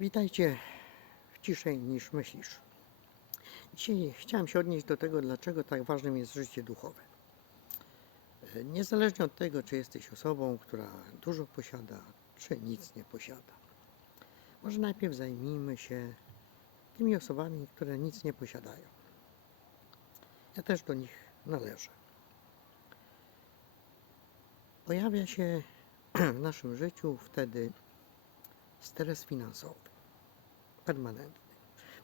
Witajcie w ciszej niż myślisz. Dzisiaj chciałem się odnieść do tego, dlaczego tak ważnym jest życie duchowe. Niezależnie od tego, czy jesteś osobą, która dużo posiada, czy nic nie posiada. Może najpierw zajmijmy się tymi osobami, które nic nie posiadają. Ja też do nich należę. Pojawia się w naszym życiu wtedy stres finansowy, permanentny.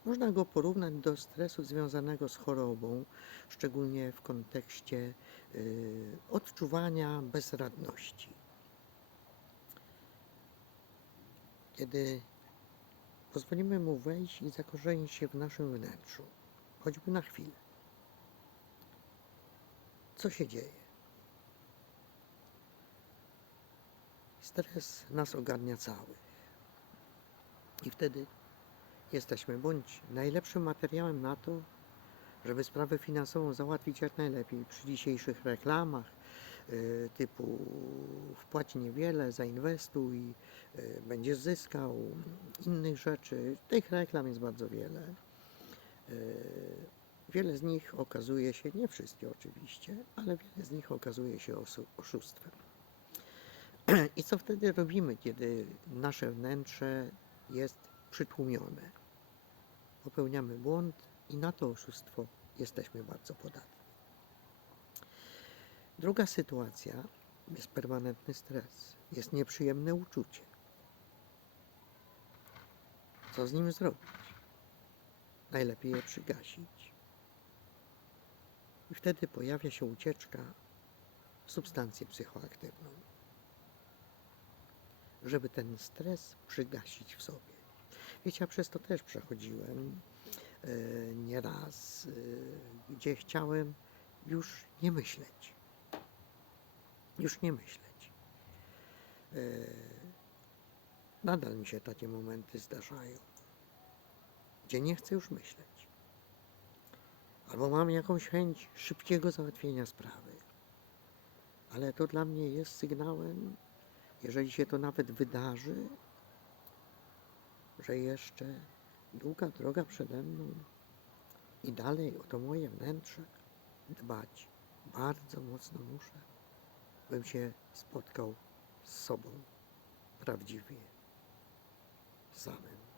Można go porównać do stresu związanego z chorobą, szczególnie w kontekście y, odczuwania bezradności. Kiedy pozwolimy mu wejść i zakorzenić się w naszym wnętrzu, choćby na chwilę, co się dzieje? Stres nas ogarnia cały. I wtedy jesteśmy bądź najlepszym materiałem na to, żeby sprawę finansową załatwić jak najlepiej. Przy dzisiejszych reklamach y, typu wpłać niewiele, zainwestuj, y, będziesz zyskał, innych rzeczy. Tych reklam jest bardzo wiele. Y, Wiele z nich okazuje się, nie wszystkie oczywiście, ale wiele z nich okazuje się oszustwem. I co wtedy robimy, kiedy nasze wnętrze jest przytłumione? Popełniamy błąd i na to oszustwo jesteśmy bardzo podatni. Druga sytuacja jest permanentny stres, jest nieprzyjemne uczucie. Co z nim zrobić? Najlepiej je przygasić. I wtedy pojawia się ucieczka w substancję psychoaktywną żeby ten stres przygasić w sobie. Wiecie, ja przez to też przechodziłem e, nieraz, e, gdzie chciałem już nie myśleć. Już nie myśleć. E, nadal mi się takie momenty zdarzają, gdzie nie chcę już myśleć. Albo mam jakąś chęć szybkiego załatwienia sprawy. Ale to dla mnie jest sygnałem, jeżeli się to nawet wydarzy, że jeszcze długa droga przede mną i dalej o to moje wnętrze dbać bardzo mocno muszę, bym się spotkał z sobą prawdziwie samym.